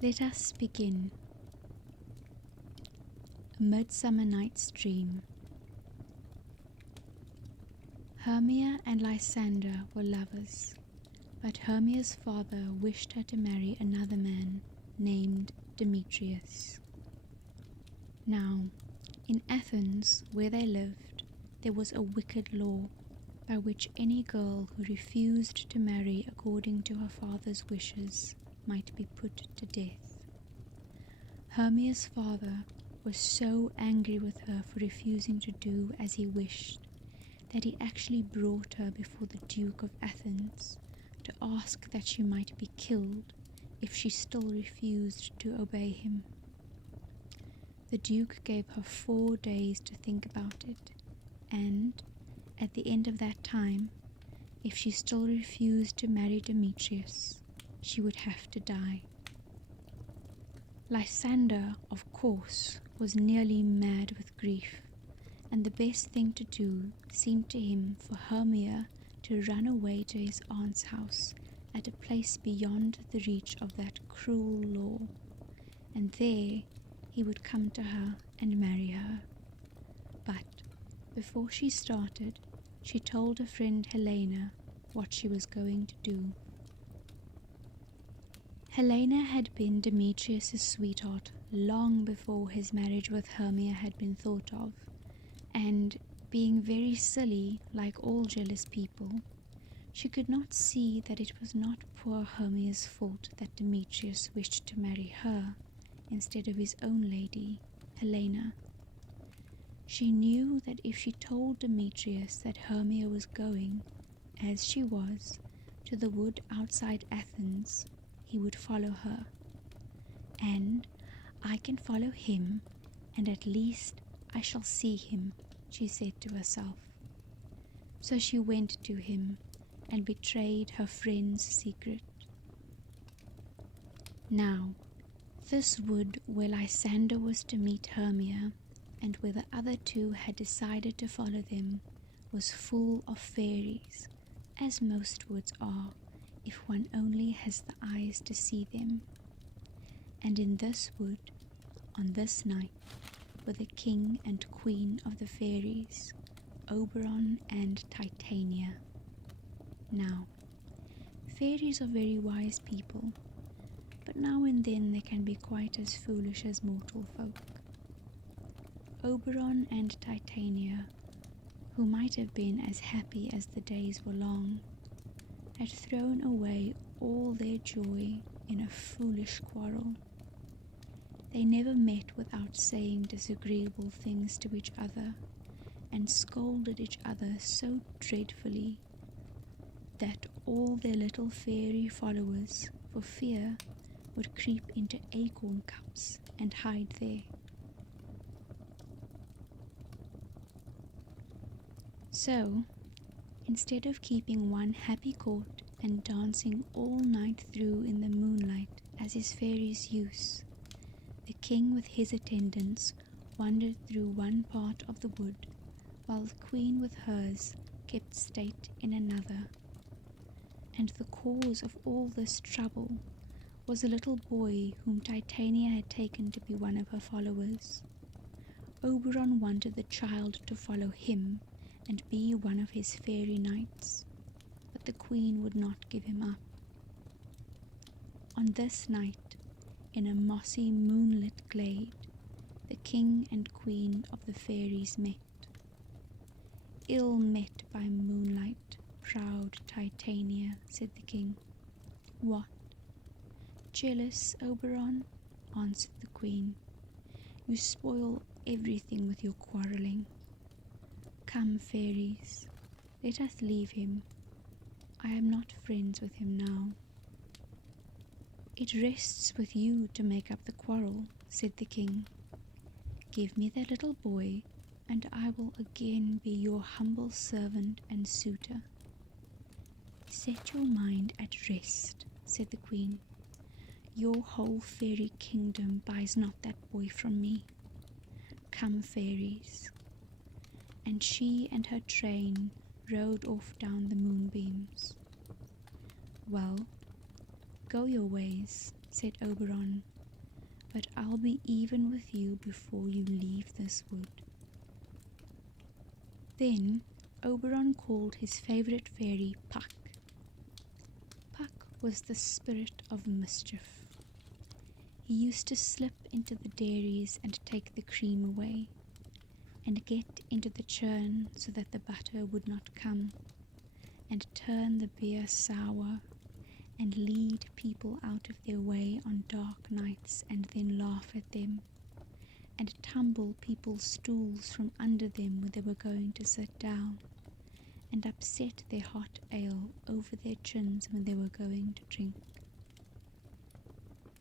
Let us begin. A Midsummer Night's Dream. Hermia and Lysander were lovers, but Hermia's father wished her to marry another man named Demetrius. Now, in Athens, where they lived, there was a wicked law by which any girl who refused to marry according to her father's wishes might be put to death. Hermia's father was so angry with her for refusing to do as he wished that he actually brought her before the Duke of Athens to ask that she might be killed if she still refused to obey him. The Duke gave her 4 days to think about it, and at the end of that time, if she still refused to marry Demetrius, she would have to die. Lysander, of course, was nearly mad with grief, and the best thing to do seemed to him for Hermia to run away to his aunt's house at a place beyond the reach of that cruel law, and there he would come to her and marry her. But before she started, she told her friend Helena what she was going to do. Helena had been Demetrius's sweetheart long before his marriage with Hermia had been thought of, and being very silly like all jealous people, she could not see that it was not poor Hermia's fault that Demetrius wished to marry her instead of his own lady, Helena. She knew that if she told Demetrius that Hermia was going, as she was, to the wood outside Athens, he would follow her. And I can follow him, and at least I shall see him, she said to herself. So she went to him and betrayed her friend's secret. Now, this wood where Lysander was to meet Hermia, and where the other two had decided to follow them, was full of fairies, as most woods are, if one only has the eyes to see them. And in this wood, on this night, were the king and queen of the fairies, Oberon and Titania. Now, fairies are very wise people, but now and then they can be quite as foolish as mortal folk. Oberon and Titania, who might have been as happy as the days were long, had thrown away all their joy in a foolish quarrel. They never met without saying disagreeable things to each other, and scolded each other so dreadfully that all their little fairy followers, for fear, would creep into acorn cups and hide there. So, instead of keeping one happy court and dancing all night through in the moonlight as his fairies used, the king with his attendants wandered through one part of the wood, while the queen with hers kept state in another. And the cause of all this trouble was a little boy whom Titania had taken to be one of her followers. Oberon wanted the child to follow him and be one of his fairy knights, but the queen would not give him up. On this night, in a mossy moonlit glade, the king and queen of the fairies met. "Ill met by moonlight, proud Titania," said the king. "What? Jealous, Oberon?" answered the queen. "You spoil everything with your quarrelling. Come, fairies, let us leave him. I am not friends with him now." "It rests with you to make up the quarrel," said the king. "Give me that little boy, and I will again be your humble servant and suitor." "Set your mind at rest," said the queen. "Your whole fairy kingdom buys not that boy from me. Come, fairies." And she and her train rode off down the moonbeams. "Well, go your ways. said Oberon, "but I'll be even with you before you leave this wood." Then Oberon called his favourite fairy Puck. Puck was the spirit of mischief. He used to slip into the dairies and take the cream away, and get into the churn so that the butter would not come, and turn the beer sour, and lead people out of their way on dark nights and then laugh at them, and tumble people's stools from under them when they were going to sit down, and upset their hot ale over their chins when they were going to drink.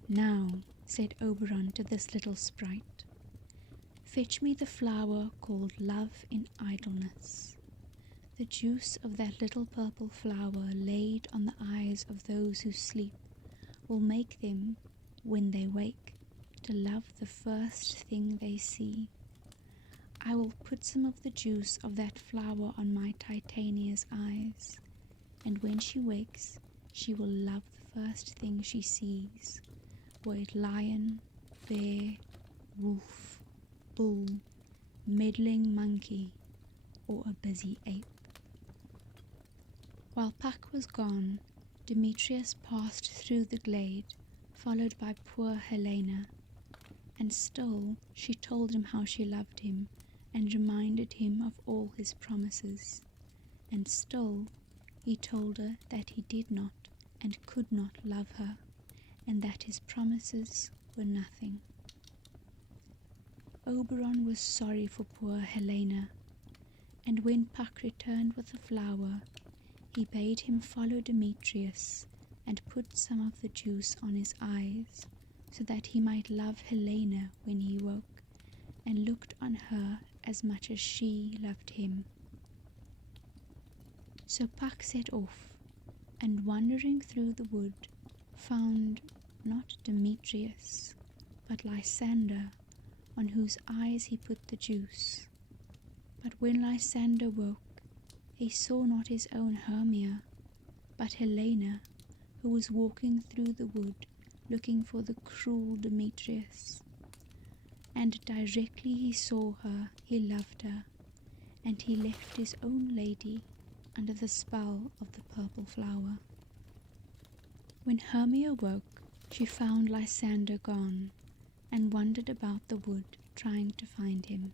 "Now," said Oberon to this little sprite, "fetch me the flower called Love in Idleness. The juice of that little purple flower laid on the eyes of those who sleep will make them, when they wake, to love the first thing they see. I will put some of the juice of that flower on my Titania's eyes, and when she wakes, she will love the first thing she sees, were it lion, bear, wolf, bull, meddling monkey, or a busy ape." While Puck was gone, Demetrius passed through the glade, followed by poor Helena, and still she told him how she loved him, and reminded him of all his promises, and still he told her that he did not and could not love her, and that his promises were nothing. Oberon was sorry for poor Helena, and when Puck returned with the flower, he bade him follow Demetrius and put some of the juice on his eyes, so that he might love Helena when he woke, and looked on her as much as she loved him. So Puck set off, and wandering through the wood, found not Demetrius, but Lysander, on whose eyes he put the juice. But when Lysander woke, he saw not his own Hermia, but Helena, who was walking through the wood looking for the cruel Demetrius. And directly he saw her, he loved her, and he left his own lady under the spell of the purple flower. When Hermia woke, she found Lysander gone, and wandered about the wood trying to find him.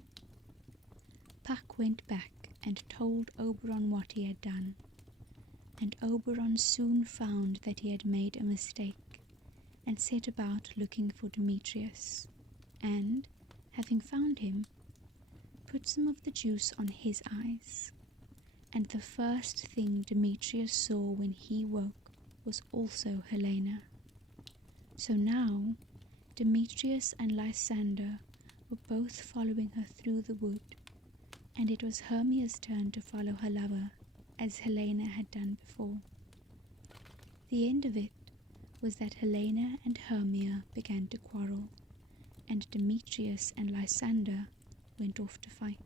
Puck went back and told Oberon what he had done, and Oberon soon found that he had made a mistake, and set about looking for Demetrius, and, having found him, put some of the juice on his eyes, and the first thing Demetrius saw when he woke was also Helena. So now Demetrius and Lysander were both following her through the wood, and it was Hermia's turn to follow her lover, as Helena had done before. The end of it was that Helena and Hermia began to quarrel, and Demetrius and Lysander went off to fight.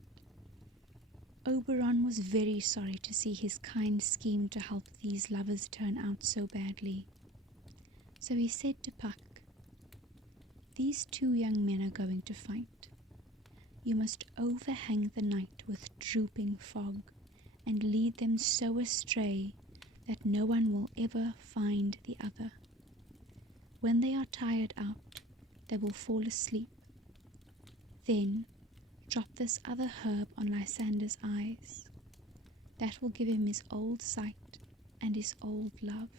Oberon was very sorry to see his kind scheme to help these lovers turn out so badly. So he said to Puck, "These two young men are going to fight. You must overhang the night with drooping fog, and lead them so astray that no one will ever find the other. When they are tired out, they will fall asleep. Then drop this other herb on Lysander's eyes. That will give him his old sight and his old love.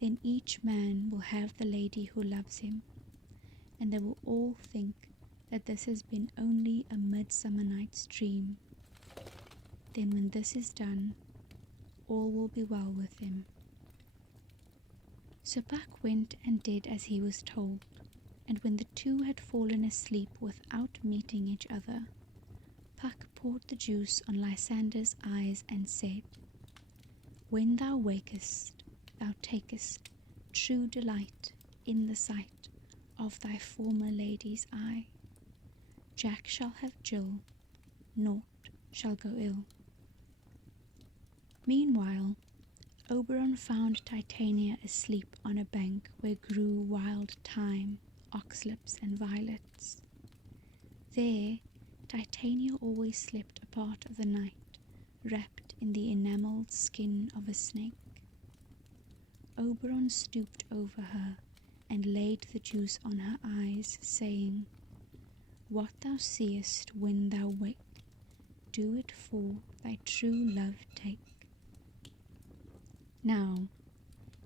Then each man will have the lady who loves him, and they will all think that this has been only a midsummer night's dream. Then when this is done, all will be well with him." So Puck went and did as he was told, and when the two had fallen asleep without meeting each other, Puck poured the juice on Lysander's eyes and said, "When thou wakest, thou takest true delight in the sight of thy former lady's eye. Jack shall have Jill, naught shall go ill." Meanwhile, Oberon found Titania asleep on a bank where grew wild thyme, oxlips, and violets. There, Titania always slept a part of the night, wrapped in the enamelled skin of a snake. Oberon stooped over her and laid the juice on her eyes, saying, "What thou seest when thou wake, do it for thy true love take." Now,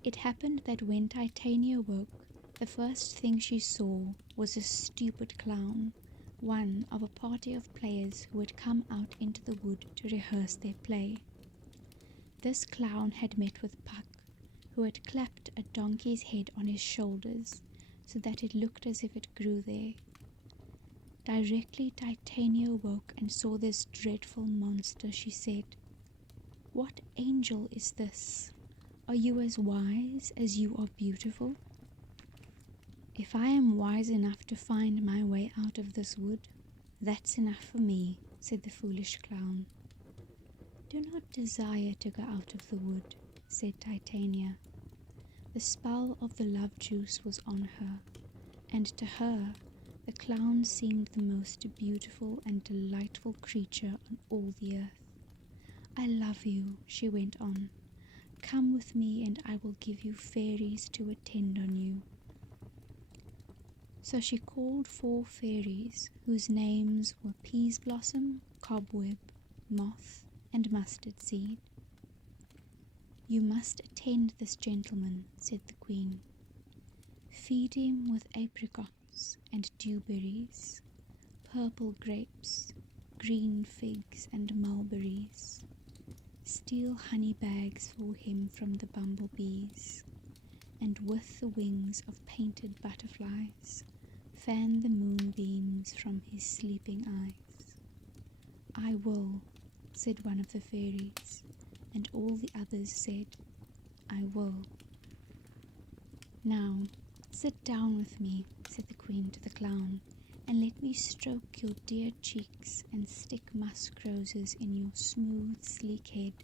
it happened that when Titania woke, the first thing she saw was a stupid clown, one of a party of players who had come out into the wood to rehearse their play. This clown had met with Puck, who had clapped a donkey's head on his shoulders, so that it looked as if it grew there. Directly Titania woke and saw this dreadful monster, she said, "What angel is this? Are you as wise as you are beautiful?" "If I am wise enough to find my way out of this wood, that's enough for me," said the foolish clown. "Do not desire to go out of the wood," said Titania. The spell of the love juice was on her, and to her the clown seemed the most beautiful and delightful creature on all the earth. "I love you," she went on. "Come with me and I will give you fairies to attend on you." So she called 4 fairies, whose names were Peas Blossom, Cobweb, Moth, and Mustard Seed. "You must attend this gentleman," said the queen. "Feed him with apricots and dewberries, purple grapes, green figs, and mulberries. Steal honey bags for him from the bumblebees, and with the wings of painted butterflies fan the moonbeams from his sleeping eyes." "I will," said one of the fairies, and all the others said, "I will." "Now, sit down with me," said the queen to the clown, "and let me stroke your dear cheeks and stick musk roses in your smooth, sleek head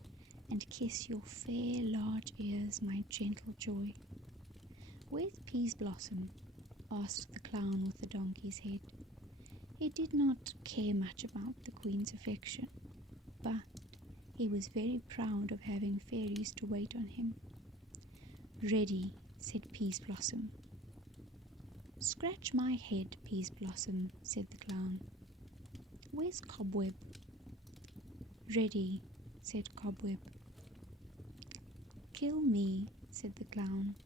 and kiss your fair, large ears, my gentle joy." "Where's Peas Blossom?" asked the clown with the donkey's head. He did not care much about the queen's affection, but he was very proud of having fairies to wait on him. "Ready," said Peas Blossom. "Scratch my head, Peas Blossom," said the clown. "Where's Cobweb?" "Ready," said Cobweb. "Kill me," said the clown,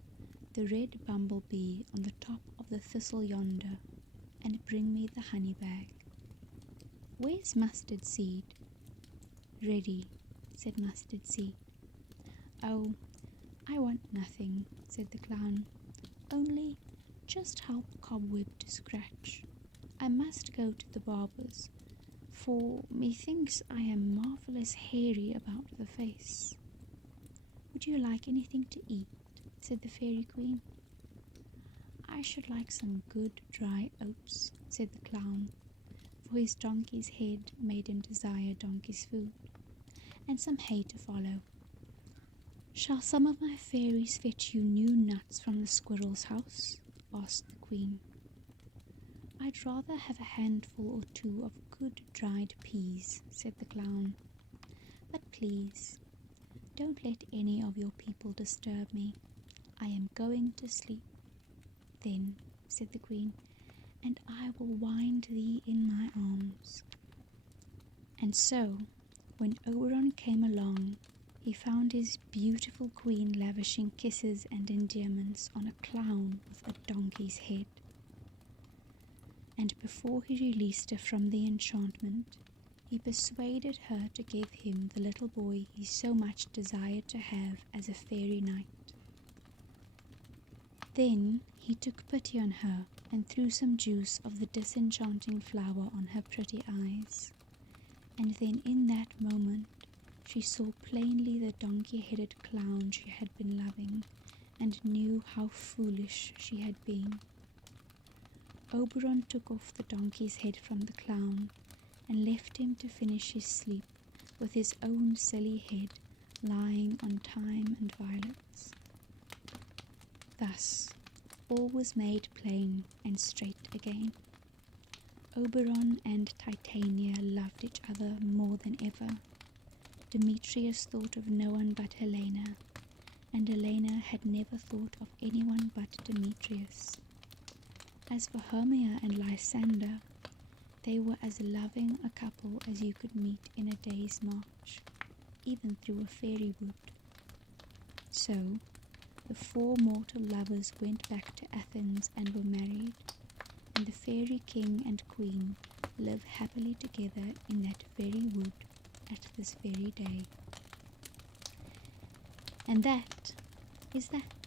"the red bumblebee on the top of the thistle yonder, and bring me the honey bag." "Where's Mustard Seed?" "Ready," said Mustard Seed. "Oh, I want nothing," said the clown, "only just help Cobweb to scratch. I must go to the barber's, for methinks I am marvellous hairy about the face." "Would you like anything to eat?" said the fairy queen. "I should like some good dry oats," said the clown, for his donkey's head made him desire donkey's food, "and some hay to follow." "Shall some of my fairies fetch you new nuts from the squirrel's house?" asked the queen. "I'd rather have a handful or 2 of good dried peas," said the clown. "But please, don't let any of your people disturb me. I am going to sleep." "Then," said the queen, "and I will wind thee in my arms." And so, when Oberon came along, he found his beautiful queen lavishing kisses and endearments on a clown with a donkey's head. And before he released her from the enchantment, he persuaded her to give him the little boy he so much desired to have as a fairy knight. Then he took pity on her and threw some juice of the disenchanting flower on her pretty eyes. And then in that moment she saw plainly the donkey-headed clown she had been loving, and knew how foolish she had been. Oberon took off the donkey's head from the clown, and left him to finish his sleep with his own silly head lying on thyme and Thus all was made plain and straight again. Oberon and Titania loved each other more than ever. Demetrius thought of no one but Helena, and Helena had never thought of anyone but Demetrius. As for Hermia and Lysander, they were as loving a couple as you could meet in a day's march, even through a fairy wood. So, the four mortal lovers went back to Athens and were married, and the fairy king and queen live happily together in that very wood at this very day. And that is that.